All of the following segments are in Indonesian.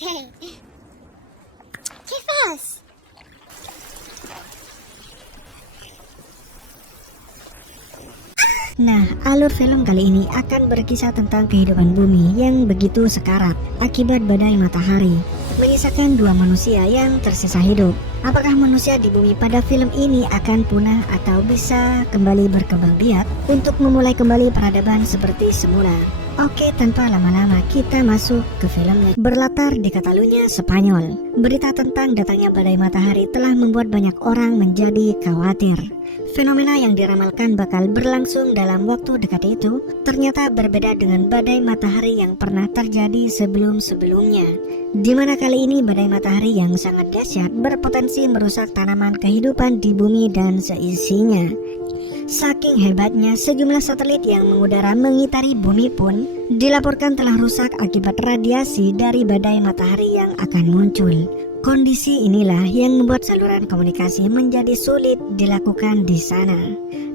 Okay. Kifas. Nah, alur film kali ini akan berkisah tentang kehidupan bumi yang begitu sekarat akibat badai matahari, menyisakan dua manusia yang tersisa hidup. Apakah manusia di bumi pada film ini akan punah atau bisa kembali berkembang biak untuk memulai kembali peradaban seperti semula? Oke, tanpa lama-lama kita masuk ke filmnya. Berlatar di Catalunya, Spanyol. Berita tentang datangnya badai matahari telah membuat banyak orang menjadi khawatir. Fenomena yang diramalkan bakal berlangsung dalam waktu dekat itu ternyata berbeda dengan badai matahari yang pernah terjadi sebelum-sebelumnya, di mana kali ini badai matahari yang sangat dahsyat berpotensi merusak tanaman kehidupan di bumi dan seisinya. Saking hebatnya, sejumlah satelit yang mengudara mengitari bumi pun dilaporkan telah rusak akibat radiasi dari badai matahari yang akan muncul. Kondisi inilah yang membuat saluran komunikasi menjadi sulit dilakukan di sana.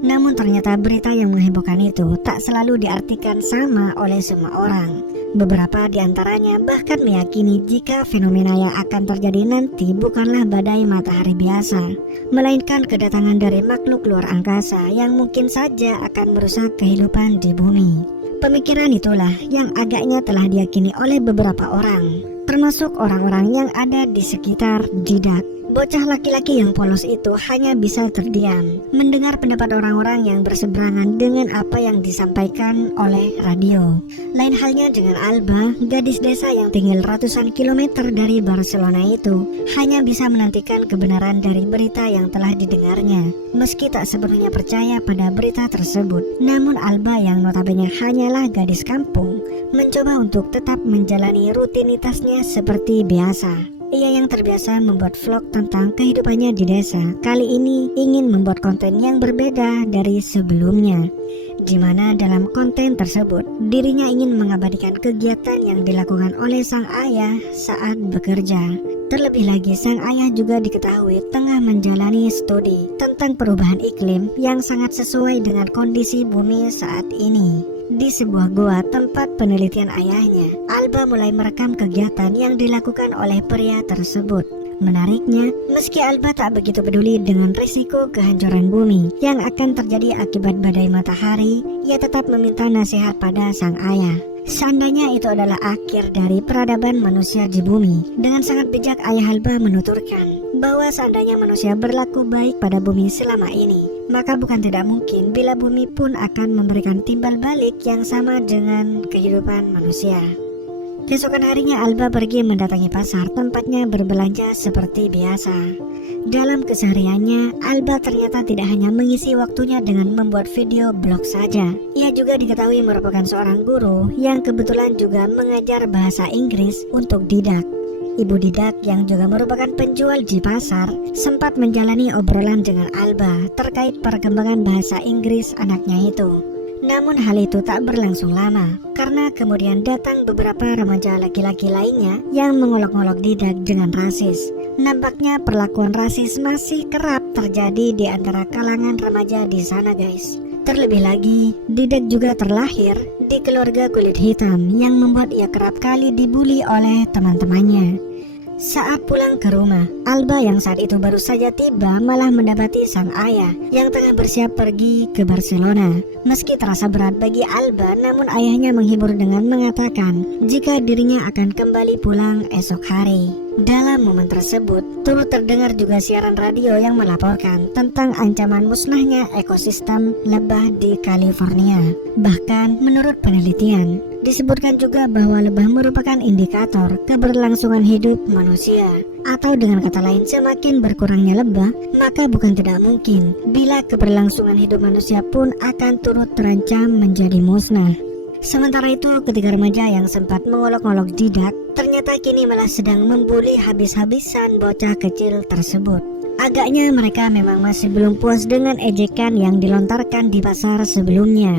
Namun ternyata berita yang menghebohkan itu tak selalu diartikan sama oleh semua orang. Beberapa di antaranya bahkan meyakini jika fenomena yang akan terjadi nanti bukanlah badai matahari biasa, melainkan kedatangan dari makhluk luar angkasa yang mungkin saja akan merusak kehidupan di bumi. Pemikiran itulah yang agaknya telah diyakini oleh beberapa orang, termasuk orang-orang yang ada di sekitar Didak. Bocah laki-laki yang polos itu hanya bisa terdiam mendengar pendapat orang-orang yang berseberangan dengan apa yang disampaikan oleh radio. Lain halnya dengan Alba, gadis desa yang tinggal ratusan kilometer dari Barcelona itu hanya bisa menantikan kebenaran dari berita yang telah didengarnya. Meski tak sepenuhnya percaya pada berita tersebut, namun Alba yang notabene hanyalah gadis kampung mencoba untuk tetap menjalani rutinitasnya seperti biasa. Ia yang terbiasa membuat vlog tentang kehidupannya di desa, kali ini ingin membuat konten yang berbeda dari sebelumnya, di mana dalam konten tersebut dirinya ingin mengabadikan kegiatan yang dilakukan oleh sang ayah saat bekerja. Terlebih lagi sang ayah juga diketahui tengah menjalani studi tentang perubahan iklim yang sangat sesuai dengan kondisi bumi saat ini. Di sebuah goa tempat penelitian ayahnya, Alba mulai merekam kegiatan yang dilakukan oleh pria tersebut. Menariknya, meski Alba tak begitu peduli dengan risiko kehancuran bumi yang akan terjadi akibat badai matahari, ia tetap meminta nasihat pada sang ayah. Seandainya itu adalah akhir dari peradaban manusia di bumi, dengan sangat bijak ayah Alba menuturkan bahwa seandainya manusia berlaku baik pada bumi selama ini, maka bukan tidak mungkin bila bumi pun akan memberikan timbal balik yang sama dengan kehidupan manusia. Keesokan harinya Alba pergi mendatangi pasar tempatnya berbelanja seperti biasa. Dalam kesehariannya, Alba ternyata tidak hanya mengisi waktunya dengan membuat video blog saja. Ia juga diketahui merupakan seorang guru yang kebetulan juga mengajar bahasa Inggris untuk Didak. Ibu Didak yang juga merupakan penjual di pasar sempat menjalani obrolan dengan Alba terkait perkembangan bahasa Inggris anaknya itu. Namun hal itu tak berlangsung lama, karena kemudian datang beberapa remaja laki-laki lainnya yang mengolok-olok Didak dengan rasis. Nampaknya perlakuan rasis masih kerap terjadi di antara kalangan remaja di sana, guys. Terlebih lagi, Didak juga terlahir di keluarga kulit hitam yang membuat ia kerap kali dibully oleh teman-temannya. Saat pulang ke rumah, Alba yang saat itu baru saja tiba malah mendapati sang ayah yang tengah bersiap pergi ke Barcelona. Meski terasa berat bagi Alba, namun ayahnya menghibur dengan mengatakan jika dirinya akan kembali pulang esok hari. Dalam momen tersebut, turut terdengar juga siaran radio yang melaporkan tentang ancaman musnahnya ekosistem lebah di California. Bahkan menurut penelitian, disebutkan juga bahwa lebah merupakan indikator keberlangsungan hidup manusia. Atau dengan kata lain, semakin berkurangnya lebah, maka bukan tidak mungkin bila keberlangsungan hidup manusia pun akan turut terancam menjadi musnah. Sementara itu, ketiga remaja yang sempat mengolok-olok Didak ternyata kini malah sedang membuli habis-habisan bocah kecil tersebut. Agaknya mereka memang masih belum puas dengan ejekan yang dilontarkan di pasar sebelumnya.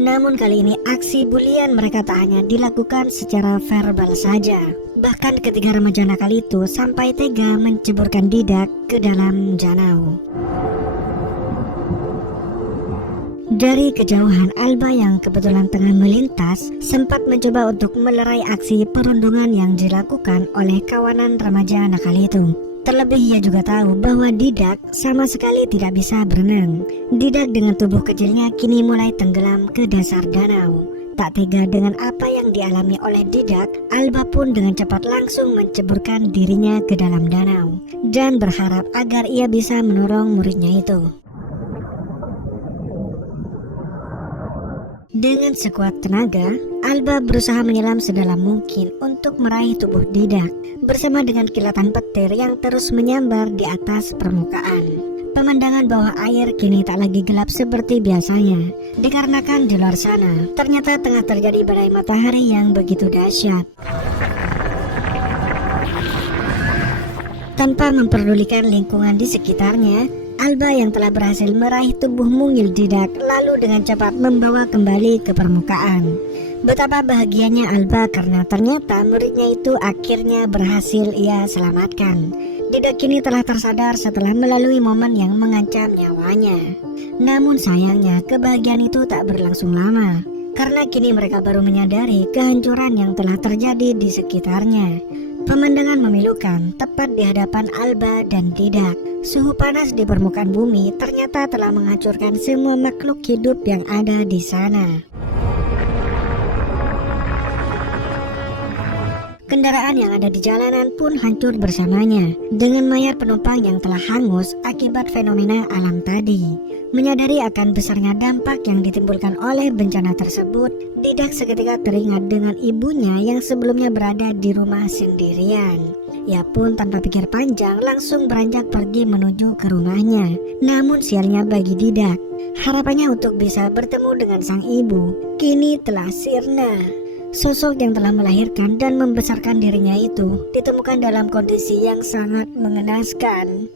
Namun kali ini aksi bulian mereka tak hanya dilakukan secara verbal saja. Bahkan ketiga remaja nakal itu sampai tega menceburkan Didak ke dalam danau. Dari kejauhan, Alba yang kebetulan tengah melintas sempat mencoba untuk melerai aksi perundungan yang dilakukan oleh kawanan remaja nakal itu. Terlebih ia juga tahu bahwa Didak sama sekali tidak bisa berenang. Didak dengan tubuh kecilnya kini mulai tenggelam ke dasar danau. Tak tega dengan apa yang dialami oleh Didak, Alba pun dengan cepat langsung menceburkan dirinya ke dalam danau dan berharap agar ia bisa menolong muridnya itu. Dengan sekuat tenaga, Alba berusaha menyelam sedalam mungkin untuk meraih tubuh Didak bersama dengan kilatan petir yang terus menyambar di atas permukaan. Pemandangan bawah air kini tak lagi gelap seperti biasanya, dikarenakan di luar sana ternyata tengah terjadi badai matahari yang begitu dahsyat. Tanpa memperdulikan lingkungan di sekitarnya, Alba yang telah berhasil meraih tubuh mungil Didak lalu dengan cepat membawa kembali ke permukaan. Betapa bahagianya Alba karena ternyata muridnya itu akhirnya berhasil ia selamatkan. Didak kini telah tersadar setelah melalui momen yang mengancam nyawanya. Namun sayangnya kebahagiaan itu tak berlangsung lama, karena kini mereka baru menyadari kehancuran yang telah terjadi di sekitarnya. Pemandangan memilukan tepat di hadapan Alba dan Didak. Suhu panas di permukaan bumi ternyata telah menghancurkan semua makhluk hidup yang ada di sana. Kendaraan yang ada di jalanan pun hancur bersamanya, dengan mayat penumpang yang telah hangus akibat fenomena alam tadi. Menyadari akan besarnya dampak yang ditimbulkan oleh bencana tersebut, Didak seketika teringat dengan ibunya yang sebelumnya berada di rumah sendirian. Ia pun tanpa pikir panjang langsung beranjak pergi menuju ke rumahnya. Namun sialnya bagi Didak, harapannya untuk bisa bertemu dengan sang ibu kini telah sirna. Sosok yang telah melahirkan dan membesarkan dirinya itu ditemukan dalam kondisi yang sangat mengenaskan.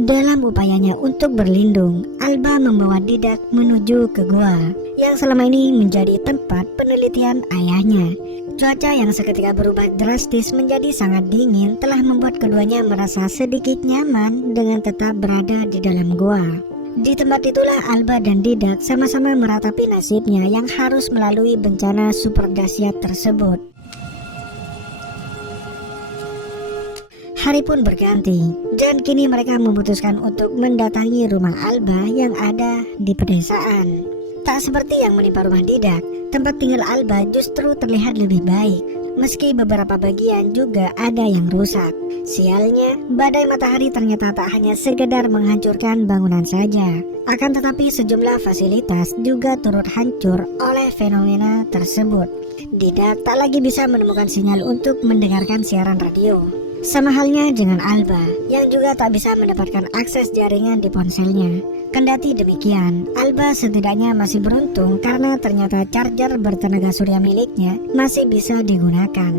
Dalam upayanya untuk berlindung, Alba membawa Didak menuju ke gua yang selama ini menjadi tempat penelitian ayahnya. Cuaca yang seketika berubah drastis menjadi sangat dingin telah membuat keduanya merasa sedikit nyaman dengan tetap berada di dalam gua. Di tempat itulah Alba dan Didak sama-sama meratapi nasibnya yang harus melalui bencana super dahsyat tersebut. Hari pun berganti dan kini mereka memutuskan untuk mendatangi rumah Alba yang ada di pedesaan. Tak seperti yang menimpa rumah Didak, tempat tinggal Alba justru terlihat lebih baik, meski beberapa bagian juga ada yang rusak. Sialnya, badai matahari ternyata tak hanya sekedar menghancurkan bangunan saja, akan tetapi sejumlah fasilitas juga turut hancur oleh fenomena tersebut. Didak tak lagi bisa menemukan sinyal untuk mendengarkan siaran radio. Sama halnya dengan Alba, yang juga tak bisa mendapatkan akses jaringan di ponselnya. Kendati demikian, Alba setidaknya masih beruntung karena ternyata charger bertenaga surya miliknya masih bisa digunakan.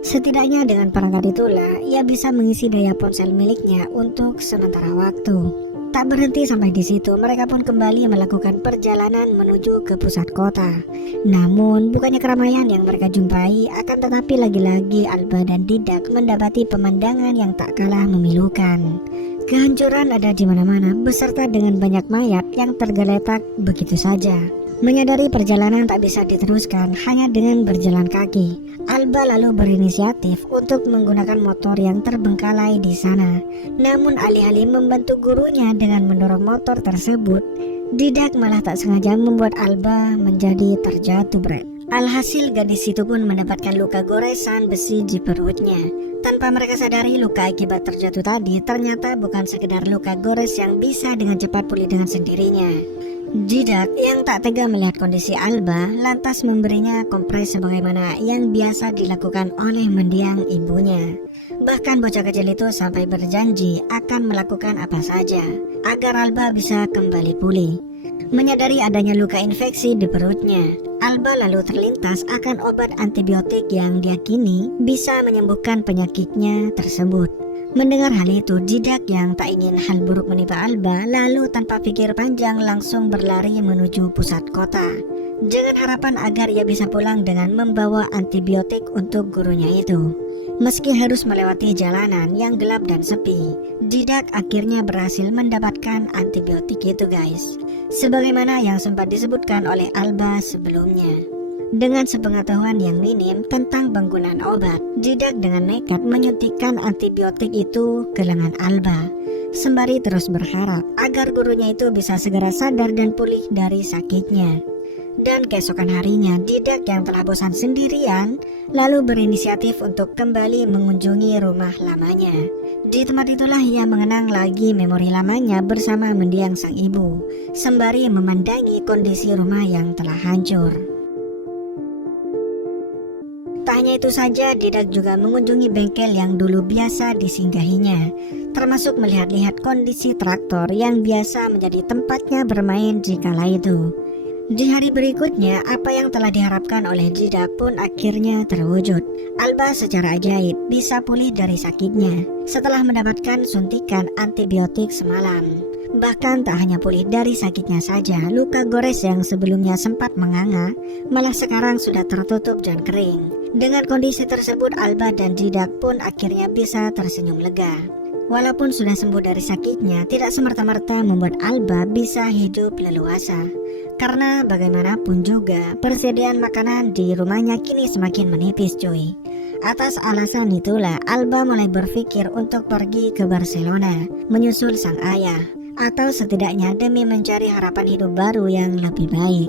Setidaknya dengan perangkat itulah ia bisa mengisi daya ponsel miliknya untuk sementara waktu. Tak berhenti sampai di situ, mereka pun kembali melakukan perjalanan menuju ke pusat kota. Namun bukannya keramaian yang mereka jumpai, akan tetapi lagi-lagi Alba dan Didak mendapati pemandangan yang tak kalah memilukan. Kehancuran ada di mana-mana beserta dengan banyak mayat yang tergeletak begitu saja. Menyadari perjalanan tak bisa diteruskan hanya dengan berjalan kaki, Alba lalu berinisiatif untuk menggunakan motor yang terbengkalai di sana. Namun alih-alih membantu gurunya dengan mendorong motor tersebut, Didak malah tak sengaja membuat Alba menjadi terjatuh berat. Alhasil gadis itu pun mendapatkan luka goresan besi di perutnya. Tanpa mereka sadari, luka akibat terjatuh tadi ternyata bukan sekedar luka gores yang bisa dengan cepat pulih dengan sendirinya. Didak yang tak tega melihat kondisi Alba lantas memberinya kompres sebagaimana yang biasa dilakukan oleh mendiang ibunya. Bahkan bocah kecil itu sampai berjanji akan melakukan apa saja agar Alba bisa kembali pulih. Menyadari adanya luka infeksi di perutnya, Alba lalu terlintas akan obat antibiotik yang diyakini bisa menyembuhkan penyakitnya tersebut. Mendengar hal itu, Didak yang tak ingin hal buruk menimpa Alba lalu tanpa pikir panjang langsung berlari menuju pusat kota dengan harapan agar ia bisa pulang dengan membawa antibiotik untuk gurunya itu. Meski harus melewati jalanan yang gelap dan sepi, Didak akhirnya berhasil mendapatkan antibiotik itu guys, sebagaimana yang sempat disebutkan oleh Alba sebelumnya. Dengan sepengetahuan yang minim tentang penggunaan obat, Didak dengan nekat menyuntikkan antibiotik itu ke lengan Alba, sembari terus berharap agar gurunya itu bisa segera sadar dan pulih dari sakitnya. Dan keesokan harinya, Didak yang telah bosan sendirian lalu berinisiatif untuk kembali mengunjungi rumah lamanya. Di tempat itulah ia mengenang lagi memori lamanya bersama mendiang sang ibu, sembari memandangi kondisi rumah yang telah hancur. Tak hanya itu saja, Didak juga mengunjungi bengkel yang dulu biasa disinggahinya, termasuk melihat-lihat kondisi traktor yang biasa menjadi tempatnya bermain dikala itu. Di hari berikutnya, apa yang telah diharapkan oleh Didak pun akhirnya terwujud. Alba secara ajaib bisa pulih dari sakitnya setelah mendapatkan suntikan antibiotik semalam. Bahkan tak hanya pulih dari sakitnya saja, luka gores yang sebelumnya sempat menganga malah sekarang sudah tertutup dan kering. Dengan kondisi tersebut, Alba dan Didak pun akhirnya bisa tersenyum lega. Walaupun sudah sembuh dari sakitnya, tidak semerta-merta membuat Alba bisa hidup leluasa. Karena bagaimanapun juga, persediaan makanan di rumahnya kini semakin menipis cuy. Atas alasan itulah, Alba mulai berpikir untuk pergi ke Barcelona, menyusul sang ayah, atau setidaknya demi mencari harapan hidup baru yang lebih baik.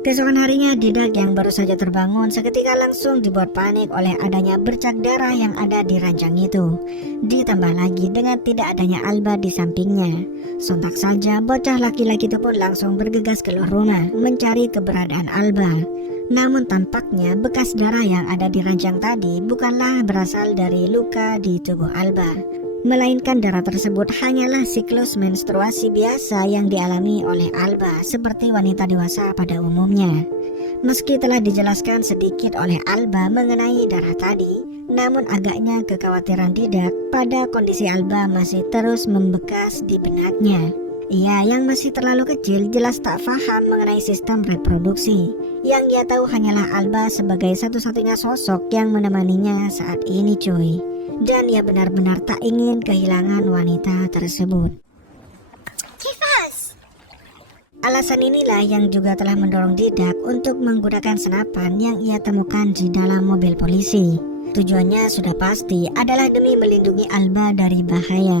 Keesokan harinya, Didak yang baru saja terbangun seketika langsung dibuat panik oleh adanya bercak darah yang ada di ranjang itu. Ditambah lagi dengan tidak adanya Alba di sampingnya. Sontak saja bocah laki-laki itu pun langsung bergegas keluar rumah mencari keberadaan Alba. Namun tampaknya bekas darah yang ada di ranjang tadi bukanlah berasal dari luka di tubuh Alba, melainkan darah tersebut hanyalah siklus menstruasi biasa yang dialami oleh Alba seperti wanita dewasa pada umumnya. Meski telah dijelaskan sedikit oleh Alba mengenai darah tadi, namun agaknya kekhawatiran Didak pada kondisi Alba masih terus membekas di benaknya. Ia yang masih terlalu kecil jelas tak paham mengenai sistem reproduksi. Yang ia tahu hanyalah Alba sebagai satu-satunya sosok yang menemaninya saat ini cuy. Dan ia benar-benar tak ingin kehilangan wanita tersebut. Kifas! Alasan inilah yang juga telah mendorong Didak untuk menggunakan senapan yang ia temukan di dalam mobil polisi. Tujuannya sudah pasti adalah demi melindungi Alba dari bahaya.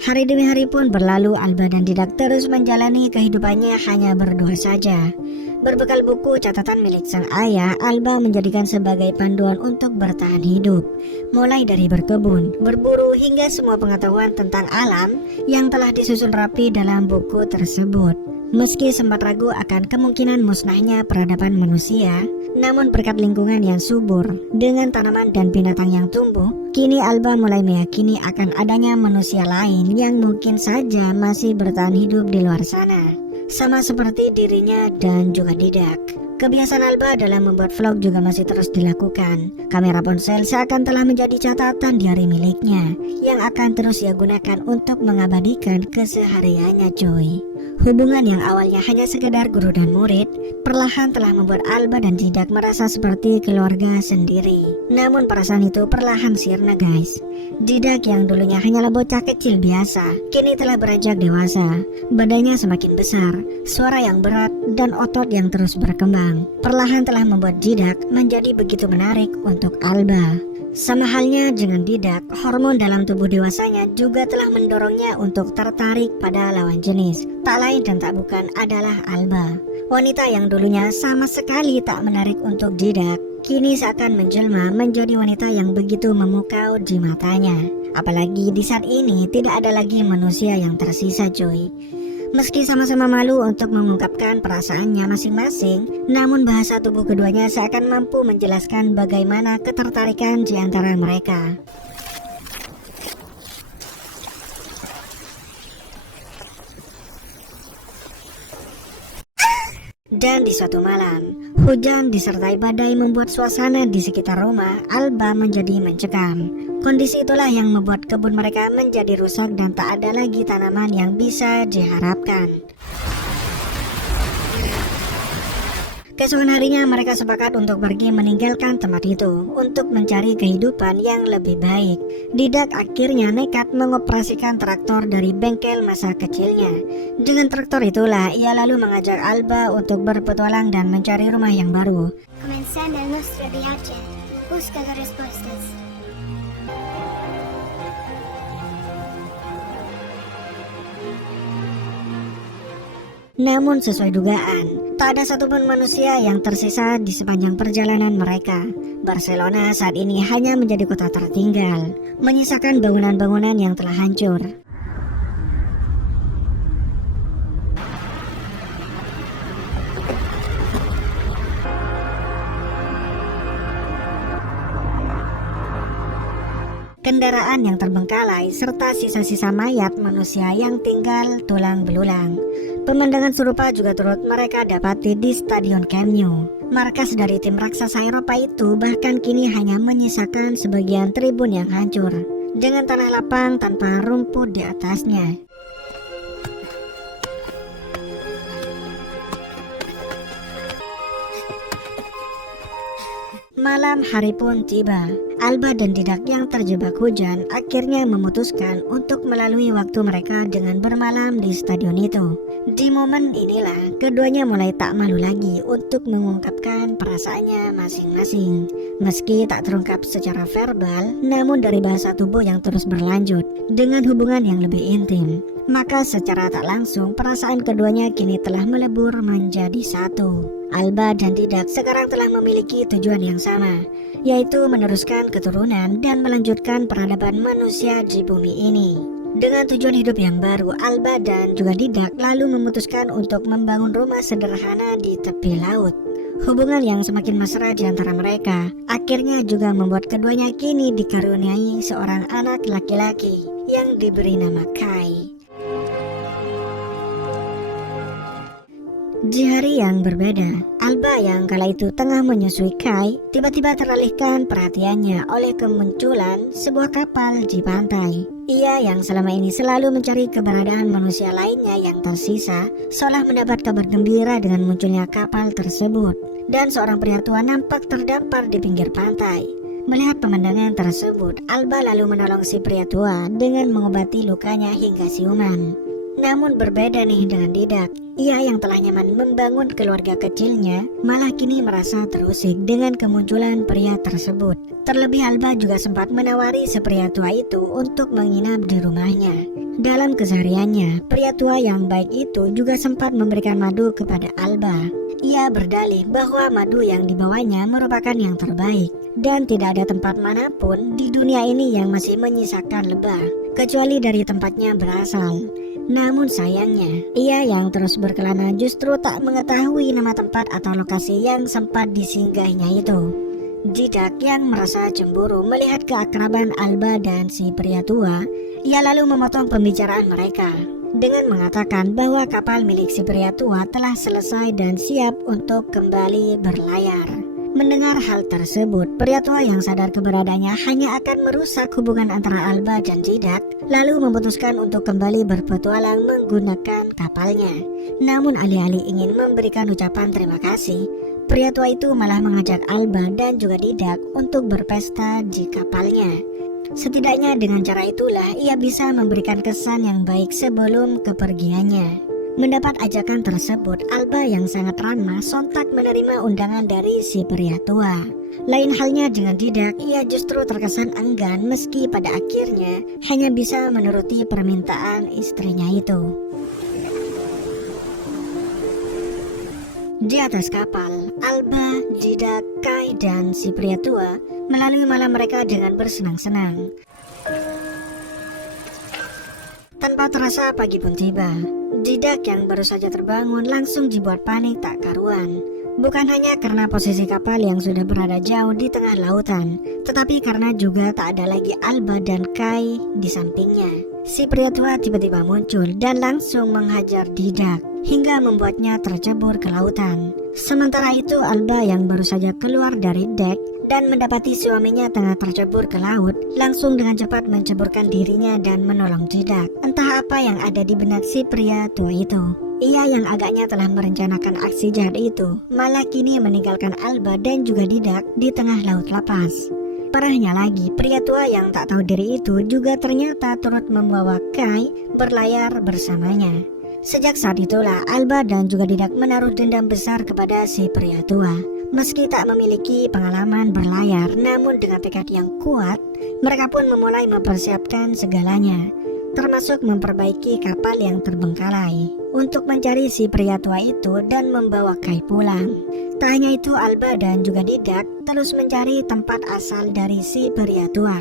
Hari demi hari pun berlalu, Alba dan Didak terus menjalani kehidupannya hanya berdua saja. Berbekal buku catatan milik sang ayah, Alba menjadikan sebagai panduan untuk bertahan hidup. Mulai dari berkebun, berburu, hingga semua pengetahuan tentang alam yang telah disusun rapi dalam buku tersebut. Meski sempat ragu akan kemungkinan musnahnya peradaban manusia, namun berkat lingkungan yang subur dengan tanaman dan binatang yang tumbuh, kini Alba mulai meyakini akan adanya manusia lain yang mungkin saja masih bertahan hidup di luar sana. Sama seperti dirinya dan juga Didak. Kebiasaan Alba dalam membuat vlog juga masih terus dilakukan. Kamera ponsel seakan telah menjadi catatan diari miliknya yang akan terus ia gunakan untuk mengabadikan kesehariannya cuy. Hubungan yang awalnya hanya sekedar guru dan murid, perlahan telah membuat Alba dan Didak merasa seperti keluarga sendiri. Namun perasaan itu perlahan sirna guys. Didak yang dulunya hanyalah bocah kecil biasa, kini telah beranjak dewasa. Badannya semakin besar, suara yang berat, dan otot yang terus berkembang. Perlahan telah membuat Didak menjadi begitu menarik untuk Alba. Sama halnya dengan Didak, hormon dalam tubuh dewasanya juga telah mendorongnya untuk tertarik pada lawan jenis. Tak lain dan tak bukan adalah Alba. Wanita yang dulunya sama sekali tak menarik untuk Didak, kini seakan menjelma menjadi wanita yang begitu memukau di matanya. Apalagi di saat ini tidak ada lagi manusia yang tersisa cuy. Meski sama-sama malu untuk mengungkapkan perasaannya masing-masing, namun bahasa tubuh keduanya seakan mampu menjelaskan bagaimana ketertarikan di antara mereka. Dan di suatu malam, hujan disertai badai membuat suasana di sekitar rumah Alba menjadi mencekam. Kondisi itulah yang membuat kebun mereka menjadi rusak dan tak ada lagi tanaman yang bisa diharapkan. Keesokan harinya mereka sepakat untuk pergi meninggalkan tempat itu untuk mencari kehidupan yang lebih baik. Didak akhirnya nekat mengoperasikan traktor dari bengkel masa kecilnya. Dengan traktor itulah ia lalu mengajak Alba untuk berpetualang dan mencari rumah yang baru. Comenzando el nuestro viaje en busca de respuestas. Namun sesuai dugaan, tak ada satupun manusia yang tersisa di sepanjang perjalanan mereka. Barcelona saat ini hanya menjadi kota tertinggal, menyisakan bangunan-bangunan yang telah hancur. Kendaraan yang terbengkalai serta sisa-sisa mayat manusia yang tinggal tulang belulang. Pemandangan serupa juga turut mereka dapati di Stadion Camp Nou. Markas dari tim raksasa Eropa itu bahkan kini hanya menyisakan sebagian tribun yang hancur, dengan tanah lapang tanpa rumput di atasnya. Malam hari pun tiba. Alba dan Didak yang terjebak hujan akhirnya memutuskan untuk melalui waktu mereka dengan bermalam di stadion itu. Di momen inilah keduanya mulai tak malu lagi untuk mengungkapkan perasaannya masing-masing. Meski tak terungkap secara verbal, namun dari bahasa tubuh yang terus berlanjut dengan hubungan yang lebih intim, maka secara tak langsung perasaan keduanya kini telah melebur menjadi satu. Alba dan Didak sekarang telah memiliki tujuan yang sama, yaitu meneruskan keturunan dan melanjutkan peradaban manusia di bumi ini. Dengan tujuan hidup yang baru, Alba dan juga Didak lalu memutuskan untuk membangun rumah sederhana di tepi laut. Hubungan yang semakin mesra di antara mereka akhirnya juga membuat keduanya kini dikaruniai seorang anak laki-laki yang diberi nama Kai. Di hari yang berbeda, Alba yang kala itu tengah menyusui Kai tiba-tiba teralihkan perhatiannya oleh kemunculan sebuah kapal di pantai. Ia yang selama ini selalu mencari keberadaan manusia lainnya yang tersisa, seolah mendapat kabar gembira dengan munculnya kapal tersebut. Dan seorang pria tua nampak terdampar di pinggir pantai. Melihat pemandangan tersebut, Alba lalu menolong si pria tua dengan mengobati lukanya hingga siuman. Namun berbeda nih dengan Didak, ia yang telah nyaman membangun keluarga kecilnya malah kini merasa terusik dengan kemunculan pria tersebut. Terlebih Alba juga sempat menawari si pria tua itu untuk menginap di rumahnya. Dalam kesehariannya, pria tua yang baik itu juga sempat memberikan madu kepada Alba. Ia berdalih bahwa madu yang dibawanya merupakan yang terbaik dan tidak ada tempat manapun di dunia ini yang masih menyisakan lebah, kecuali dari tempatnya berasal. Namun sayangnya, ia yang terus berkelana justru tak mengetahui nama tempat atau lokasi yang sempat disinggahinya itu. Didak yang merasa cemburu melihat keakraban Alba dan si pria tua, ia lalu memotong pembicaraan mereka dengan mengatakan bahwa kapal milik si pria tua telah selesai dan siap untuk kembali berlayar. Mendengar hal tersebut, pria tua yang sadar keberadaannya hanya akan merusak hubungan antara Alba dan Didak, lalu memutuskan untuk kembali berpetualang menggunakan kapalnya. Namun alih-alih ingin memberikan ucapan terima kasih, pria tua itu malah mengajak Alba dan juga Didak untuk berpesta di kapalnya. Setidaknya dengan cara itulah ia bisa memberikan kesan yang baik sebelum kepergiannya. Mendapat ajakan tersebut, Alba yang sangat ramah sontak menerima undangan dari si pria tua. Lain halnya dengan Didak, ia justru terkesan enggan meski pada akhirnya hanya bisa menuruti permintaan istrinya itu. Di atas kapal, Alba, Didak, Kai, dan si pria tua melalui malam mereka dengan bersenang-senang. Tanpa terasa pagi pun tiba. Didak yang baru saja terbangun langsung dibuat panik tak karuan. Bukan hanya karena posisi kapal yang sudah berada jauh di tengah lautan, tetapi karena juga tak ada lagi Alba dan Kai di sampingnya. Si pria tua tiba-tiba muncul dan langsung menghajar Didak hingga membuatnya tercebur ke lautan. Sementara itu Alba yang baru saja keluar dari dek dan mendapati suaminya tengah tercebur ke laut, langsung dengan cepat menceburkan dirinya dan menolong Didak. Entah apa yang ada di benak si pria tua itu. Ia yang agaknya telah merencanakan aksi jahat itu malah kini meninggalkan Alba dan juga Didak di tengah laut lepas. Parahnya lagi, pria tua yang tak tahu diri itu juga ternyata turut membawa Kai berlayar bersamanya. Sejak saat itulah Alba dan juga Didak menaruh dendam besar kepada si pria tua. Meski tak memiliki pengalaman berlayar, namun dengan tekad yang kuat, mereka pun memulai mempersiapkan segalanya, termasuk memperbaiki kapal yang terbengkalai untuk mencari si pria tua itu dan membawa Kai pulang. Tak hanya itu, Alba dan juga Didak terus mencari tempat asal dari si pria tua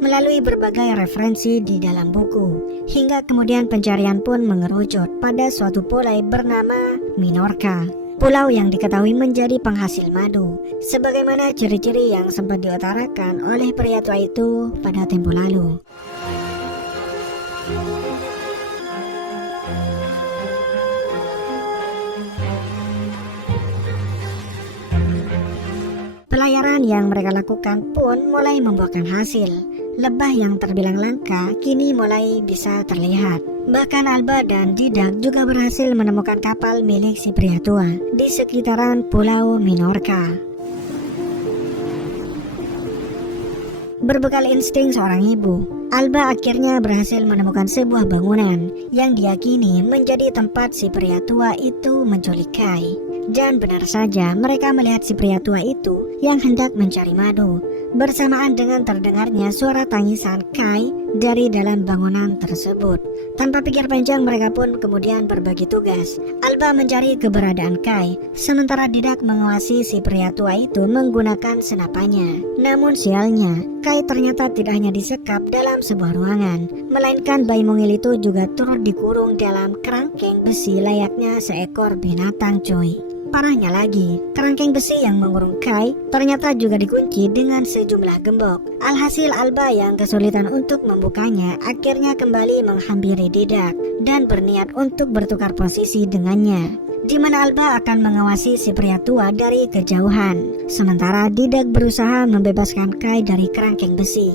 melalui berbagai referensi di dalam buku, hingga kemudian pencarian pun mengerucut pada suatu pulau bernama Minorca, pulau yang diketahui menjadi penghasil madu, sebagaimana ciri-ciri yang sempat diutarakan oleh pria tua itu pada tempo lalu. Pelayaran yang mereka lakukan pun mulai membuahkan hasil. Lebah yang terbilang langka kini mulai bisa terlihat. Bahkan Alba dan Didak juga berhasil menemukan kapal milik si pria tua di sekitaran Pulau Minorca. Berbekal insting seorang ibu, Alba akhirnya berhasil menemukan sebuah bangunan yang diyakini menjadi tempat si pria tua itu menculik Kai. Dan benar saja, mereka melihat si pria tua itu yang hendak mencari madu. Bersamaan dengan terdengarnya suara tangisan Kai dari dalam bangunan tersebut. Tanpa pikir panjang, mereka pun kemudian berbagi tugas. Alba mencari keberadaan Kai, sementara Didak mengawasi si pria tua itu menggunakan senapannya. Namun sialnya, Kai ternyata tidak hanya disekap dalam sebuah ruangan, melainkan bayi mungil itu juga turut dikurung dalam kerangkeng besi layaknya seekor binatang, cuy. Parahnya lagi, kerangkeng besi yang mengurung Kai ternyata juga dikunci dengan sejumlah gembok. Alhasil Alba yang kesulitan untuk membukanya akhirnya kembali menghampiri Didak dan berniat untuk bertukar posisi dengannya, di mana Alba akan mengawasi si pria tua dari kejauhan, sementara Didak berusaha membebaskan Kai dari kerangkeng besi.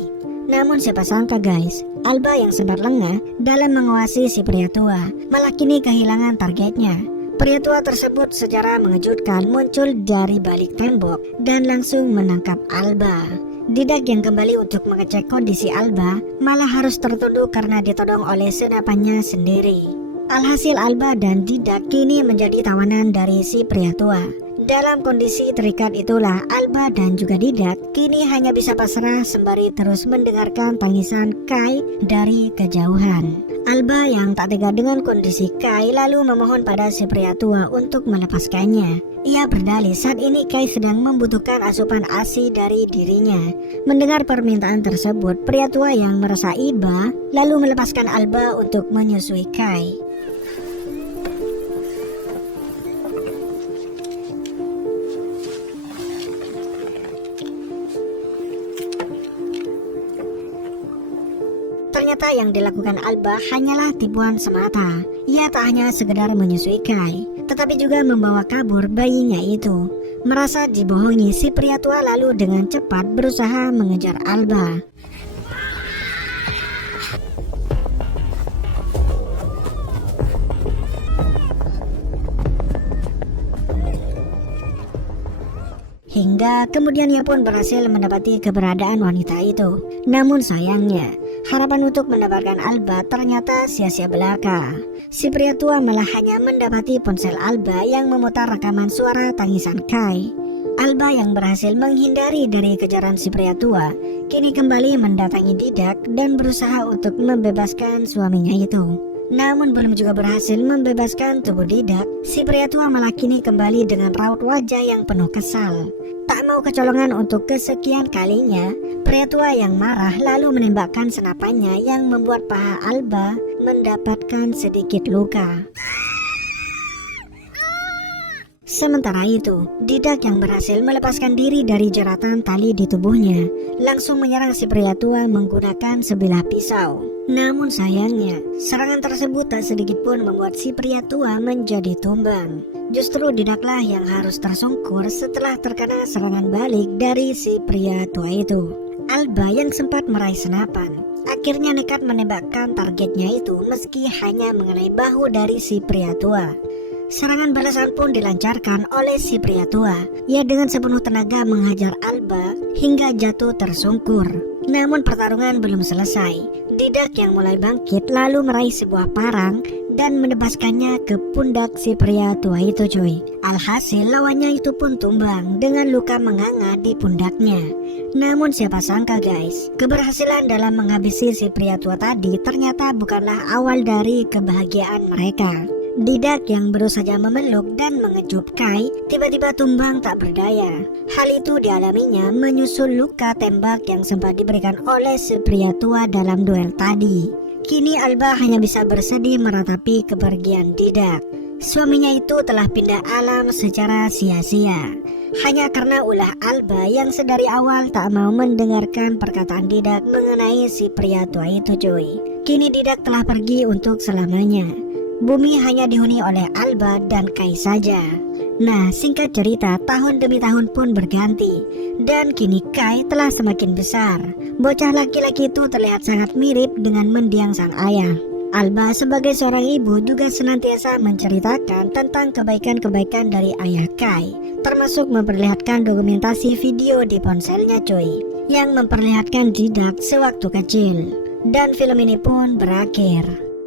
Namun siapa sangka guys, Alba yang sempat lengah dalam mengawasi si pria tua malah kini kehilangan targetnya. Pria tua tersebut secara mengejutkan muncul dari balik tembok dan langsung menangkap Alba. Didak yang kembali untuk mengecek kondisi Alba malah harus tertunduk karena ditodong oleh senapannya sendiri. Alhasil Alba dan Didak kini menjadi tawanan dari si pria tua. Dalam kondisi terikat itulah Alba dan juga Didak kini hanya bisa pasrah sembari terus mendengarkan tangisan Kai dari kejauhan. Alba yang tak tega dengan kondisi Kai lalu memohon pada si pria tua untuk melepaskannya. Ia berdalih saat ini Kai sedang membutuhkan asupan ASI dari dirinya. Mendengar permintaan tersebut, pria tua yang merasa iba lalu melepaskan Alba untuk menyusui Kai. Ternyata yang dilakukan Alba hanyalah tipuan semata. Ia tak hanya sekedar menyusui Kai, tetapi juga membawa kabur bayinya itu. Merasa dibohongi, si pria tua lalu dengan cepat berusaha mengejar Alba. Hingga kemudian ia pun berhasil mendapati keberadaan wanita itu. Namun sayangnya, harapan untuk mendapatkan Alba ternyata sia-sia belaka. Si pria tua malah hanya mendapati ponsel Alba yang memutar rekaman suara tangisan Kai. Alba yang berhasil menghindari dari kejaran si pria tua, kini kembali mendatangi Didak dan berusaha untuk membebaskan suaminya itu. Namun belum juga berhasil membebaskan tubuh Didak, si pria tua malah kini kembali dengan raut wajah yang penuh kesal. Tak mau kecolongan untuk kesekian kalinya, pria tua yang marah lalu menembakkan senapannya yang membuat paha Alba mendapatkan sedikit luka. Sementara itu, Didak yang berhasil melepaskan diri dari jeratan tali di tubuhnya langsung menyerang si pria tua menggunakan sebilah pisau. Namun sayangnya, serangan tersebut tak sedikit pun membuat si pria tua menjadi tumbang. Justru Didaklah yang harus tersungkur setelah terkena serangan balik dari si pria tua itu. Alba yang sempat meraih senapan akhirnya nekat menembakkan targetnya itu meski hanya mengenai bahu dari si pria tua. Serangan balasan pun dilancarkan oleh si pria tua. Ia dengan sepenuh tenaga menghajar Alba hingga jatuh tersungkur. Namun pertarungan belum selesai. Didak yang mulai bangkit lalu meraih sebuah parang dan menebaskannya ke pundak si pria tua itu cuy. Alhasil lawannya itu pun tumbang dengan luka menganga di pundaknya. Namun siapa sangka guys, keberhasilan dalam menghabisi si pria tua tadi ternyata bukanlah awal dari kebahagiaan mereka. Didak yang baru saja memeluk dan mengecup Kai tiba-tiba tumbang tak berdaya. Hal itu dialaminya menyusul luka tembak yang sempat diberikan oleh si pria tua dalam duel tadi. Kini Alba hanya bisa bersedih meratapi kepergian Didak. Suaminya itu telah pindah alam secara sia-sia hanya karena ulah Alba yang sedari awal tak mau mendengarkan perkataan Didak mengenai si pria tua itu cuy. Kini Didak telah pergi untuk selamanya. Bumi hanya dihuni oleh Alba dan Kai saja. Nah, singkat cerita, tahun demi tahun pun berganti. Dan kini Kai telah semakin besar. Bocah laki-laki itu terlihat sangat mirip dengan mendiang sang ayah. Alba sebagai seorang ibu juga senantiasa menceritakan tentang kebaikan-kebaikan dari ayah Kai. Termasuk memperlihatkan dokumentasi video di ponselnya cuy, yang memperlihatkan Didak sewaktu kecil. Dan film ini pun berakhir.